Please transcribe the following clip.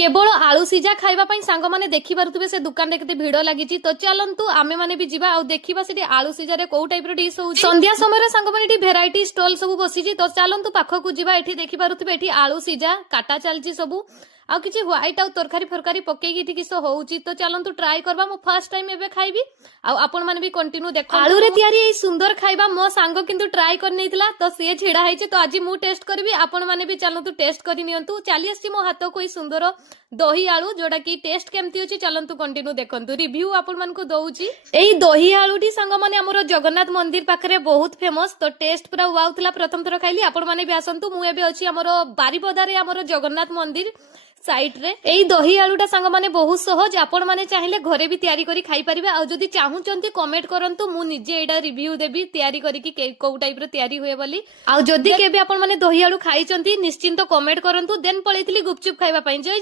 केवल आलू सीझा खाइबा पई सांग माने देखि पारुथिबे से दुकान रे केते भिड़ लागिची। तो चलंतु आमे माने भी जिबा आ देखिबा सेठी आलू सीझा रे कोउ टाइप रो डिश होउची। संध्या समय रे सांग माने एठी भेराइटी स्टॉल सब बसीची। तो चलंतु पाखकु जिबा एठी देखि पारुथिबे एठी आलू सीझा काटा चलची सबु आ किछि व्हाइट आ तरकारी फरकारी पकेकी एठी किसो होउची। तो चलंतु ट्राई करबा। मु फर्स्ट टाइम एबे खाइबी आ आपण माने भी कंटिन्यू देखो। आलू रे तयारी ए सुंदर खाइबा मो सांग किंतु ट्राई कर नैतिला तो से छिडा हैची। तो आज मु टेस्ट करबी आपण माने भी चलंतु टेस्ट करि नियंतु। चाली आसी मो हाथ को सुंदर दही आलू जोड़ा की टेस्ट केमती अछि चलंतु कंटिन्यू देखंतु। रिव्यू आपण मन को दउची। एई दही आलूटी संग माने हमर जगन्नाथ मंदिर पाखरे बहुत फेमस। तो टेस्ट पूरा वाव थिला। प्रथम थर खाइली आपण माने भी आसंतु। मु एबे अछि हमर बारीपदा रे हमर जगन्नाथ मंदिर साइट रे। एई दही आलूटा संग माने बहुत सहज। आपण माने चाहिले घरे भी तयारी करी खाई परिबे। आ जदी चाहुचंती कमेंट करंतु मु निजे एडा रिव्यू देबी तयारी करी कि को टाइप रो तयारी होय बोली। आ जदी केबे आपण माने दही आलू खाइचंती निश्चिंत कमेंट करंतु। देन पळैथिली गुपचुप खाइबा पई। जय